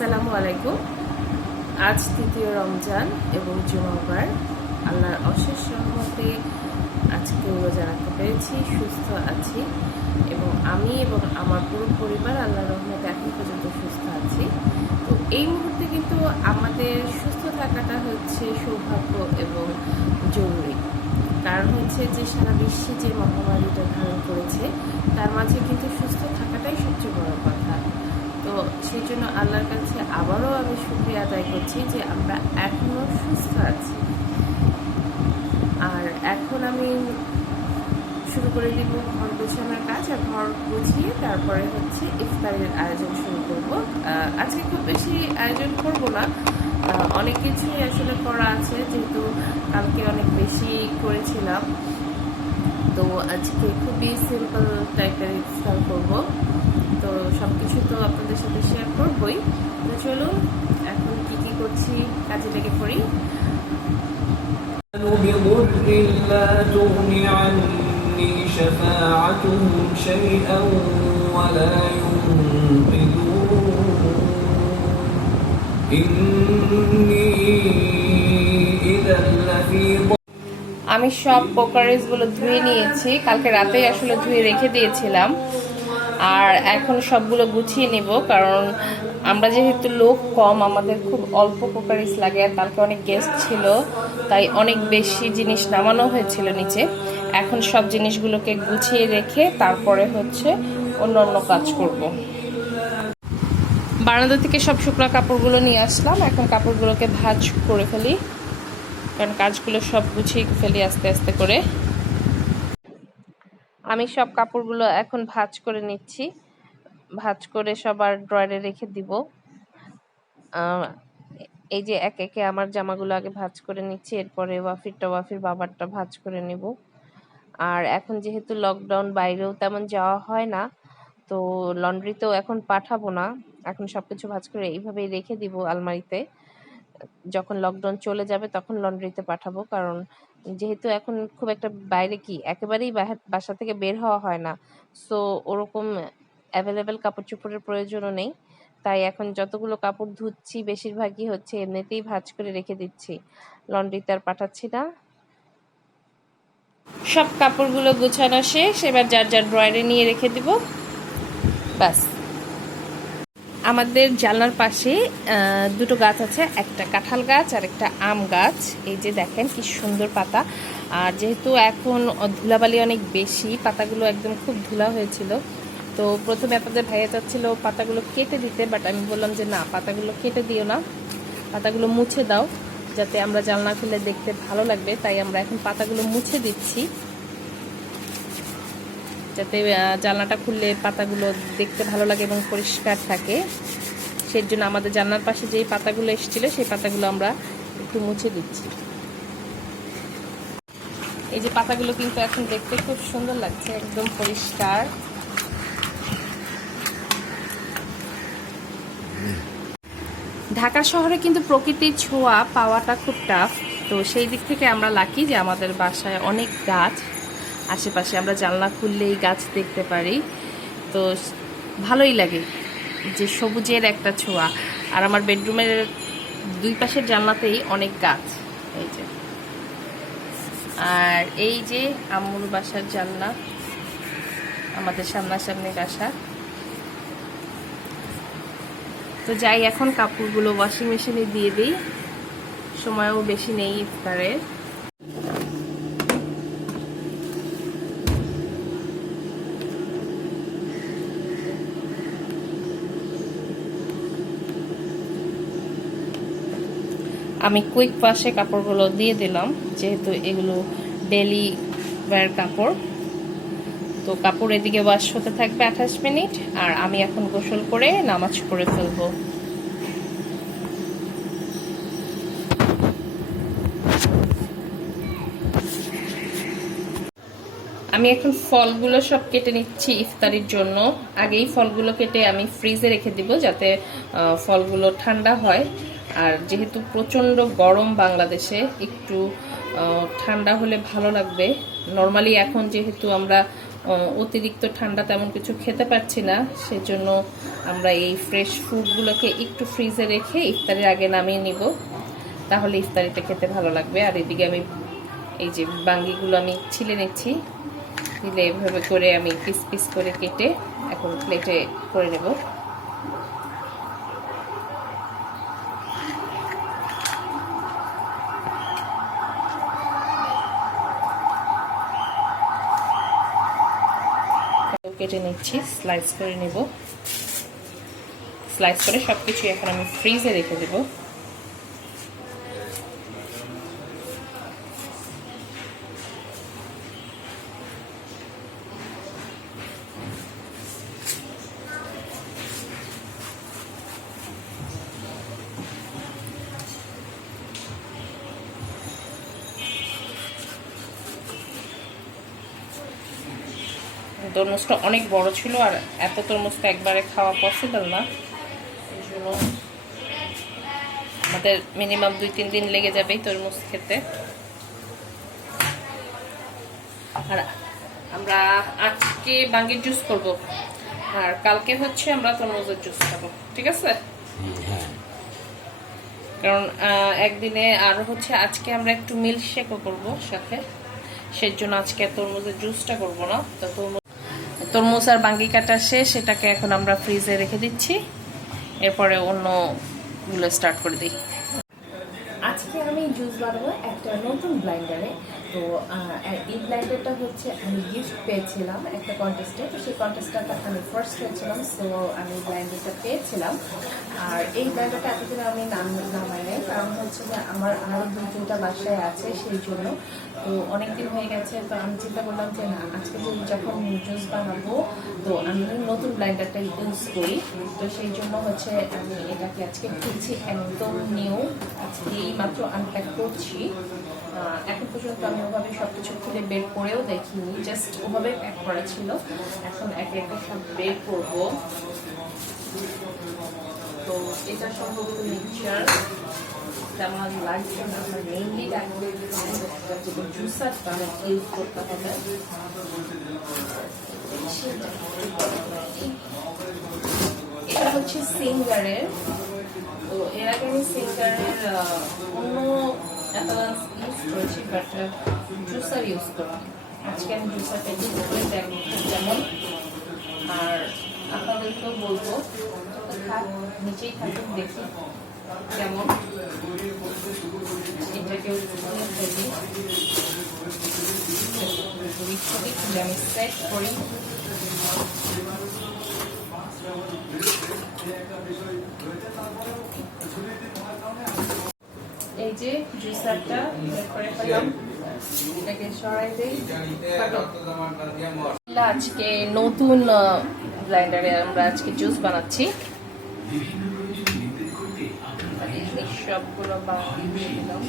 আসসালামু আলাইকুম। আজ তৃতীয় রমজান এবং জুমাবার। আল্লাহর অশেষ রহমতে আজকে রোজা রাখতে পেরেছি, সুস্থ আছি এবং আমি এবং আমার পুরো পরিবার আল্লাহর রহমতে এখন পর্যন্ত সুস্থ আছি। তো এই মুহূর্তে কিন্তু আমাদের সুস্থ থাকাটা হচ্ছে সৌভাগ্য এবং জরুরি। কারণ হচ্ছে যে সারা বিশ্বে যে মহামারীটা ধারণ করেছে তার মাঝে কিন্তু সুস্থ থাকাটাই সবচেয়ে বড় কথা। তো সেই জন্য আল্লাহর কাছে আবারও আমি শুকরিয়া আদায় করছি যে আমরা এখনও সুস্থ আছি। আর এখন আমি শুরু করে দিব ঘর গোছানোর কাজ, আর ঘর গুছিয়ে তারপরে হচ্ছে ইফতারের আয়োজন শুরু করব। আজকে খুব বেশি আয়োজন করব না, অনেক কিছুই আসলে করা আছে, যেহেতু কালকে অনেক বেশি করেছিলাম। তো আজকে খুবই সিম্পল টাইপের ইফতার করব। তো সব কিছু তো আপনাদের সাথে শেয়ার করবই। তো চলুন এখন কি কি করছি কাজে লেগে পড়ি। بضر لا تغن عني شفاعتهم شيئا ولا ينقذون إني إذا لفي আমি সব পোকারিজগুলো ধুয়ে নিয়েছি, কালকে রাতেই আসলে ধুয়ে রেখে দিয়েছিলাম। আর এখন সবগুলো গুছিয়ে নিব, কারণ আমরা যেহেতু লোক কম, আমাদের খুব অল্প পোকারিজ লাগে। আর কালকে অনেক গেস্ট ছিল, তাই অনেক বেশি জিনিস নামানো হয়েছিল নিচে। এখন সব জিনিসগুলোকে গুছিয়ে রেখে তারপরে হচ্ছে অন্য অন্য কাজ করব। বারান্দা থেকে সব শুকনো কাপড়গুলো নিয়ে আসলাম, এখন কাপড়গুলোকে ভাঁজ করে ফেলি, কারণ কাজগুলো সব গুছিয়ে ফেলি আস্তে আস্তে করে। আমি সব কাপড়গুলো এখন ভাঁজ করে নিচ্ছি, ভাঁজ করে সবার ড্রয়ারে রেখে দিব। এই যে একে একে আমার জামাগুলো আগে ভাঁজ করে নিচ্ছি, এরপরে ওয়াফির বাবারটা ভাঁজ করে নিব। আর এখন যেহেতু লকডাউন, বাইরেও তেমন যাওয়া হয় না, তো লন্ড্রিতেও এখন পাঠাবো না, এখন সবকিছু ভাঁজ করে এইভাবেই রেখে দিব আলমারিতে। যখন লকডাউন চলে যাবে তখন লন্ড্রিতে পাঠাবো, কারণ যেহেতু এখন খুব একটা বাইরে একেবারেই বাসা থেকে বের হওয়া হয় না, সো ওরকম অ্যাভেলেবেল কাপড় চোপড়ের প্রয়োজনও নেই। তাই এখন যতগুলো কাপড় ধুচ্ছি বেশিরভাগই হচ্ছে এমনিতেই ভাঁজ করে রেখে দিচ্ছি, লন্ড্রিতে আর পাঠাচ্ছি না। সব কাপড়গুলো গুছানো শেষ, এবার যার যার ড্রয়ারে নিয়ে রেখে দিব, ব্যাস। আমাদের জানলার পাশে দুটো গাছ আছে, একটা কাঁঠাল গাছ আর একটা আম গাছ। এই যে দেখেন কি সুন্দর পাতা। আর যেহেতু এখন ধুলাবালি অনেক বেশি, পাতাগুলো একদম খুব ধুলা হয়েছিল। তো প্রথমে আপনাদের ভাইয়া চাচ্ছিল পাতাগুলো কেটে দিতে, বাট আমি বললাম যে না, পাতাগুলো কেটে দিও না, পাতাগুলো মুছে দাও, যাতে আমরা জানলা খুলে দেখতে ভালো লাগবে। তাই আমরা এখন পাতাগুলো মুছে দিচ্ছি, যাতে জানলাটা খুললে পাতাগুলো দেখতে ভালো লাগে এবং পরিষ্কার থাকে। সেই জন্য আমাদের জানলার পাশে যেই পাতাগুলো এসেছিল সেই পাতাগুলো আমরা একটু মুছে দিচ্ছি। এই যে পাতাগুলো কিন্তু এখন দেখতে খুব সুন্দর লাগছে, একদম পরিষ্কার। ঢাকা শহরে কিন্তু প্রকৃতির ছোঁয়া পাওয়াটা খুব টাফ। তো সেই দিক থেকে আমরা লাকি যে আমাদের বাসায় অনেক গাছ আশেপাশে, আমরা জানলা খুললেই গাছ দেখতে পারি। তো ভালোই লাগে যে সবুজের একটা ছোঁয়া। আর আমার বেডরুমের দুই পাশের জানলাতেই অনেক গাছ। এই যে, আর এই যে আম্মুর বাসার জানলা, আমাদের সামনাসামনি বাসা। তো যাই, এখন কাপড়গুলো ওয়াশিং মেশিনে দিয়ে দিই, সময়ও বেশি নেই ইফতারের। আমি কুইক ওয়াশে কাপড়গুলো দিয়ে দিলাম, যেহেতু এগুলো ডেলি ওয়্যার কাপড়। তো কাপড় এদিকে ওয়াশ হতে থাকবে 28 মিনিট, আর আমি এখন গোসল করে নামাজ পড়ে ফেলবো। আমি এখন ফলগুলো সব কেটে নিচ্ছি ইফতারির জন্য। আগেই ফলগুলো কেটে আমি ফ্রিজে রেখে দিব, যাতে ফলগুলো ঠান্ডা হয়। আর যেহেতু প্রচণ্ড গরম বাংলাদেশে, একটু ঠান্ডা হলে ভালো লাগবে। নর্মালি এখন যেহেতু আমরা অতিরিক্ত ঠান্ডা তেমন কিছু খেতে পারছি না, সেজন্য আমরা এই ফ্রেশ ফ্রুটগুলোকে একটু ফ্রিজে রেখে ইফতারের আগে নামিয়ে নিব, তাহলে ইফতারিটা খেতে ভালো লাগবে। আর এদিকে আমি এই যে বাঙ্গিগুলো আমি ছিলে নিচ্ছি, দিলে এভাবে করে আমি পিস পিস করে কেটে এখন প্লেটে করে নেব। কেটে নিচ্ছি, স্লাইস করে নেব। স্লাইস করে সবকিছু এখন আমি ফ্রিজে রেখে দেব। তরমুজটা অনেক বড় ছিল, আর এত তরমুজ তো একবারে খাওয়া পসিবল না, এই জন্য আমাদের মিনিমাম 2-3 দিন লেগে যাবে তরমুজ খেতে। আর আমরা আজকে বাঙ্গির জুস করব, আর কালকে হচ্ছে আমরা তরমুজের জুস খাবো, ঠিক আছে? কারণ একদিনে আর হচ্ছে আজকে আমরা একটু মিল্ক শেকও করবো সাথে, সেজন্য আজকে তরমুজের জুসটা করবো না। তো তরমুজ আর বাঙ্গি কাটা শেষ, সেটাকে এখন আমরা ফ্রিজে রেখে দিচ্ছি, এরপরে অন্যগুলো স্টার্ট করে দিই। আজকে আমি জুস বানাবো একটা নতুন ব্লাইন্ডারে। তো এই ব্লাইন্ডারটা হচ্ছে আমি গিফট পেয়েছিলাম একটা কন্টেস্টে, তো সেই কন্টেস্টটা আমি ফার্স্ট হয়েছিলাম, সো আমি ব্লাইন্ডারটা পেয়েছিলাম। আর এই ব্লাইন্ডারটা এতদিন আমি নামাই নাই, কারণ হচ্ছে যে আমার আরও 2-3টা বাসায় আছে, সেই জন্য। তো অনেকদিন হয়ে গেছে, তো আমি চিন্তা করলাম যে না, আজকে যখন জুস বানাবো তো আমি নতুন ব্লাইন্ডারটা ইউজ করি। তো সেই জন্য হচ্ছে আমি এটাকে আজকে খুলছি, একদম নিউ, আজকে এই মাত্র আনপ্যাক করছি। এখন পর্যন্ত আমি ওভাবে সবকিছু খুলে বের করেও দেখিনি, জাস্ট ওভাবে প্যাক করা ছিল। এখন একে একে সব বের করবো। তো এটা সম্ভবত মিক্সচার, আমার লাগছে না, আমার মেইনলি লাগবে জুসারটা ইউজ করতে হবে। এটা হচ্ছে সিঙ্গারের, তো এর আগে আমি সিঙ্গারের অন্য অ্যাপ্লায়েন্স ইউজ করেছি, বাট জুসার ইউজ করি। আজকে আমি জুসারটা ইউজ করে দেখবো যেমন, আর আপনাদেরকেও বলবো থাক, নিচেই থাকুক, দেখি কেমন। এটাকেও আমি সেট করি। এই যে জুসারটা বের করে ফেললাম, এটাকে সরাই দেই। আজকে নতুন ব্লেন্ডারে আমরা আজকে জুস বানাচ্ছি। সবগুলো দিয়ে দিলাম,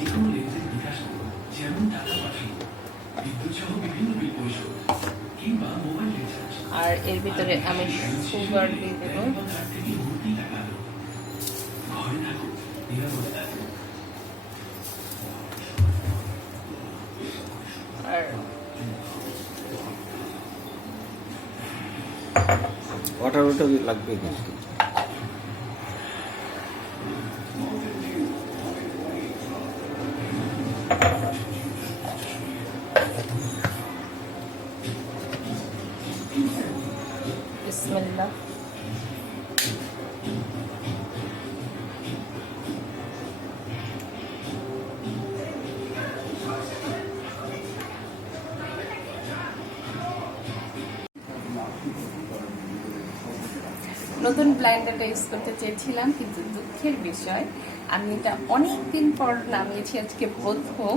আর এর ভিতরে আমি সুগার দিয়ে দেব। আর ওয়াটার লাগবে কিন্তু। বিসমিল্লাহ। নতুন ব্লাইন্ডারটা ইউজ করতে চেয়েছিলাম, কিন্তু দুঃখের বিষয় আমি এটা অনেক দিন পর নামিয়েছি, আজকে প্রথম।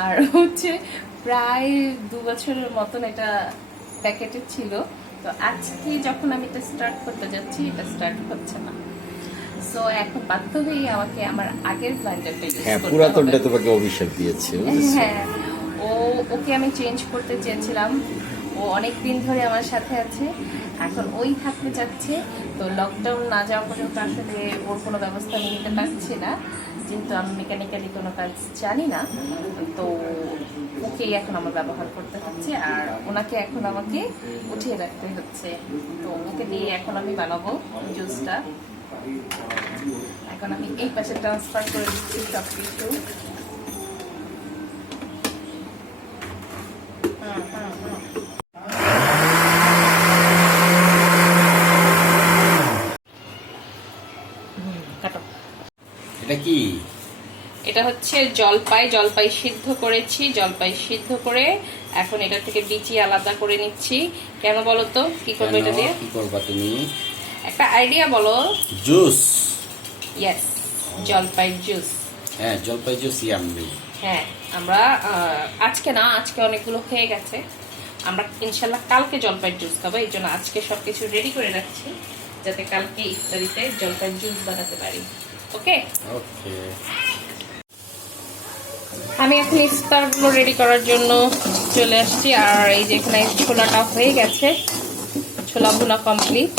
আর হচ্ছে প্রায় 2 বছরের মতন এটা প্যাকেটে ছিল, তো আজকে যখন আমি এটা স্টার্ট করতে যাচ্ছি, এটা স্টার্ট হচ্ছে না। সো এখন বাধ্য হয়ে আমাকে আমার আগের ব্লাইন্ডারটা ইউজ করতে হবে। পুরাতনটা তোমাকে অভিশাপ দিয়েছে। হ্যাঁ, ওকে আমি চেঞ্জ করতে চেয়েছিলাম, ও অনেক দিন ধরে আমার সাথে আছে। এখন ওই থাকতে চাচ্ছে। তো লকডাউন না যাওয়া পর্যন্ত আসলে ওর কোনো ব্যবস্থা আমি নিতে পারছি না, যেহেতু আমি মেকানিক্যালি কোনো কাজ জানি না। তো ওকেই এখন আমার ব্যবহার করতে হচ্ছে, আর ওনাকে এখন আমাকে উঠিয়ে রাখতে হচ্ছে। তো ওকে দিয়ে এখন আমি বানাবো জুসটা। এখন আমি এই পাশে ট্রান্সফার করে দিচ্ছি সব কিছু। এটা কি? এটা হচ্ছে জলপাই সিদ্ধ করেছি। জলপাই সিদ্ধ করে এখন এটা থেকে বিচি আলাদা করে নিচ্ছি। কেন বলো তো, কি করবো এটা দিয়ে? কি করবা তুমি? একটা আইডিয়া বলো। জুস। ইয়েস, জলপাই জুস। হ্যাঁ, জলপাই জুস ইয়াম্মি। হ্যাঁ, আমরা আজকে অনেকগুলো হয়ে গেছে। আমরা ইনশাল্লাহ কালকে জলপাই জুস খাবো, এই জন্য আজকে সবকিছু রেডি করে রাখছি, যাতে কালকে ইফতারিতে জলপাই জুস বানাতে পারি। ওকে ওকে। আমি এখন ইফতারগুলো রেডি করার জন্য চলে আসছি। আর এই যে এখানে ছোলাটা হয়ে গেছে, ছোলা ভুনা কমপ্লিট।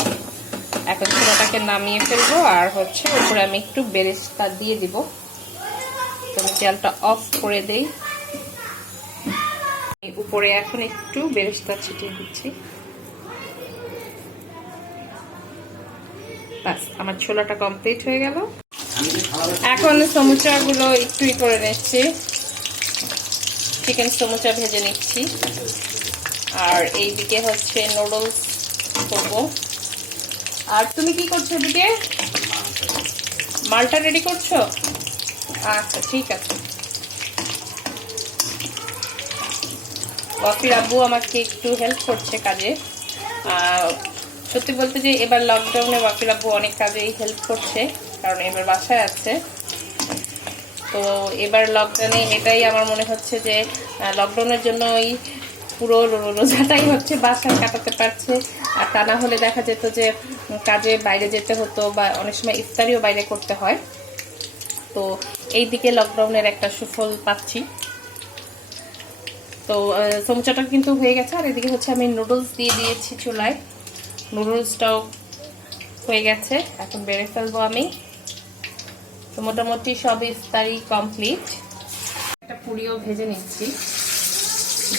এখন ছোলাটাকে নামিয়ে ফেলবো, আর হচ্ছে উপরে আমি একটু বেরেস্তা দিয়ে দিব। তো আমি তেলটা অফ করে দেই। উপরে এখন একটু বেরেস্তা ছিটিয়ে দিচ্ছি। বাস, আমার ছোলাটা কমপ্লিট হয়ে গেল। এখন সমুচাগুলো একটু করে নিচ্ছি, চিকেন সমুচা ভেজে নিচ্ছি। আর এইদিকে হচ্ছে নুডলস করবো। আর তুমি কি করছো এদিকে? মালটা রেডি করছো? আচ্ছা, ঠিক আছে। ওয়াফির আব্বু আমাকে একটু হেল্প করছে কাজে। সত্যি বলতে যে এবার লকডাউনে ওয়াফির আব্বু অনেক কাজেই হেল্প করছে, কারণ এবার বাসায় আছে। তো এবার লকডাউনে এটাই আমার মনে হচ্ছে যে লকডাউনের জন্য ওই পুরো রোজাটাই হচ্ছে বাসায় কাটাতে পারছে। আর তা না হলে দেখা যেত যে কাজে বাইরে যেতে হতো, বা অনেক সময় ইফতারিও বাইরে করতে হয়। তো এই দিকে লকডাউনের একটা সুফল পাচ্ছি। তো সমুচাটা কিন্তু হয়ে গেছে। আর এদিকে হচ্ছে আমি নুডলস দিয়ে দিয়েছি চুলায়, নুডলসটাও হয়ে গেছে। এখন বেড়ে ফেলবো আমি। তো মোটামুটি সব ইফতারি কমপ্লিট। একটা পুরিও ভেজে নিচ্ছি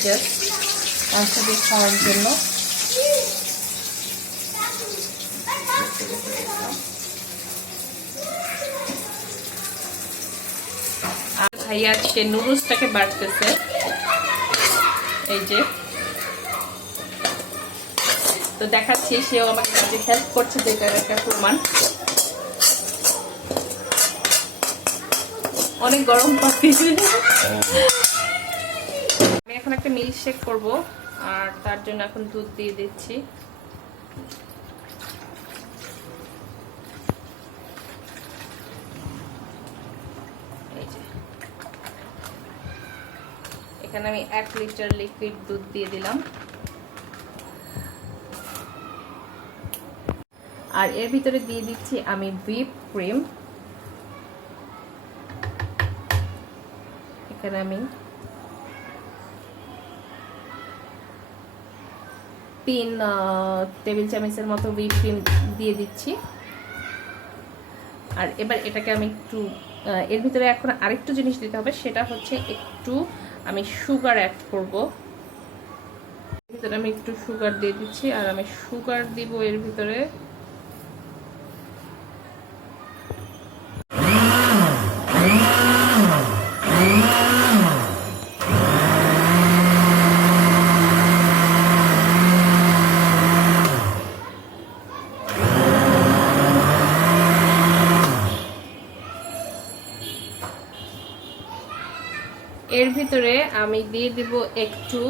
জাস্ট আজকে খাওয়ার জন্য। আর ভাইয়া আজকে নুডলসটাকে বাড়তেছে, এই যে। তো দেখাচ্ছি, সেও আমাকে কাজে হেল্প করছে, যেটার একটা প্রমাণ। অনেক গরম পাচ্ছি। আমি এখন একটা মিল্ক শেক করবো, আর তার জন্য এখন দুধ দিয়ে দিচ্ছি। এই যে এখানে আমি 1 লিটার লিকুইড দুধ দিয়ে দিলাম। আর এর ভিতরে দিয়ে দিচ্ছি আমি হুইপ ক্রিম। এখানে আমি 3 টেবিল চামচের মতো হুইপ ক্রিম দিয়ে দিচ্ছি। আর এবার এটাকে আমি একটু এর ভিতরে এখন আরেকটু জিনিস দিতে হবে, সেটা হচ্ছে একটু আমি সুগার অ্যাড করব। এর ভিতরে আমি একটু সুগার দিয়ে দিচ্ছি, আর আমি সুগার দিব এর ভিতরে এর ভিতরে আমি দিয়ে দিব একটু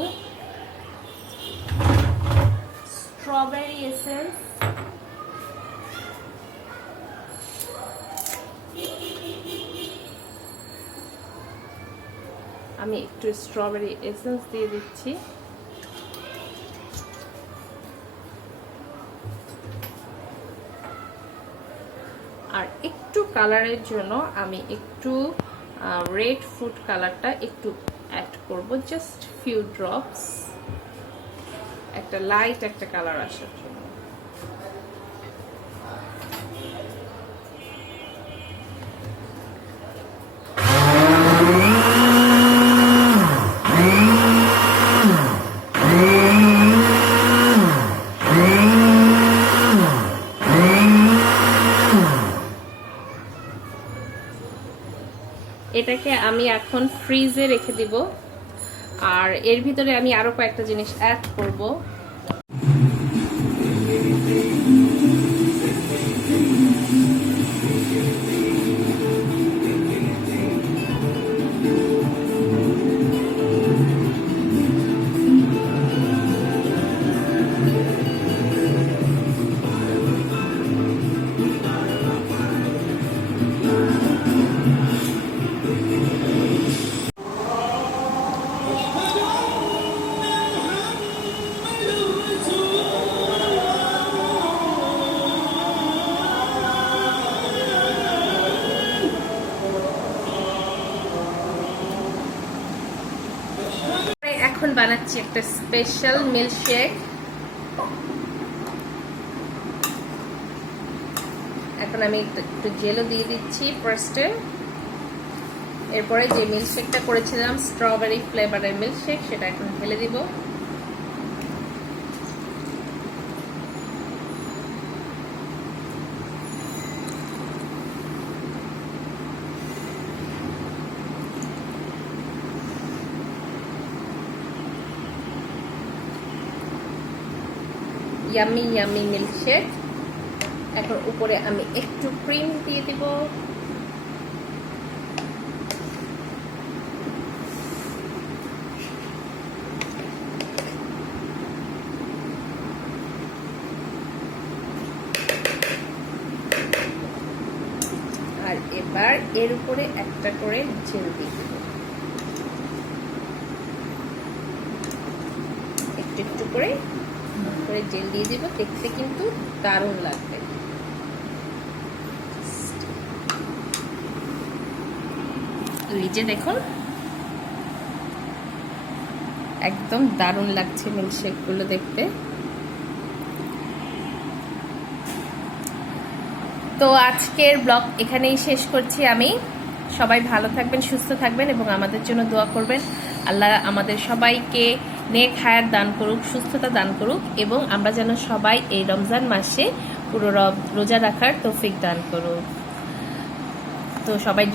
স্ট্রবেরি এসেন্স। আমি একটু স্ট্রবেরি এসেন্স দিয়ে দিচ্ছি। আর একটু কালারের জন্য আমি একটু রেড ফুড কালারটা একটু অ্যাড করব, জাস্ট ফিউ ড্রপস, একটা লাইট একটা কালার আসার জন্য। এটাকে আমি এখন ফ্রিজে রেখে দিব, আর এর ভিতরে আমি আরো কয়েকটা জিনিস অ্যাড করব। এখন বানাচ্ছি একটা স্পেশাল মিল্কশেক। এখন আমি একটু জেলও দিয়ে দিচ্ছি ফার্স্টে। এরপরে যে মিল্কশেকটা করেছিলাম স্ট্রবেরি ফ্লেভারের মিল্কশেক, সেটা এখন ঢেলে দিব। Yummy yummy milkshake. এখন উপরে আমি একটু ক্রিম দিয়ে দিব। আর এবার এর উপরে একটা করে জেল দিয়ে দিব, একটু একটু করে জেল দিয়ে দিব। দেখতে কিন্তু দারুণ লাগবে। এই যে দেখুন, একদম দারুণ লাগছে মিল্কশেক গুলো দেখতে। তো আজকের ব্লগ এখানেই শেষ করছি আমি। সবাই ভালো থাকবেন, সুস্থ থাকবেন এবং আমাদের জন্য দোয়া করবেন। আল্লাহ আমাদের সবাইকে নেক হায়াত দান করুক, সুস্থতা দান করুক এবং আমরা যেন সবাই এই রমজান মাসে পুরো রোজা রাখার তৌফিক দান করুক। তো সবাই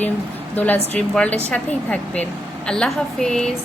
দোলাস ড্রিম ওয়ার্ল্ডের সাথেই থাকবেন। আল্লাহ হাফেজ।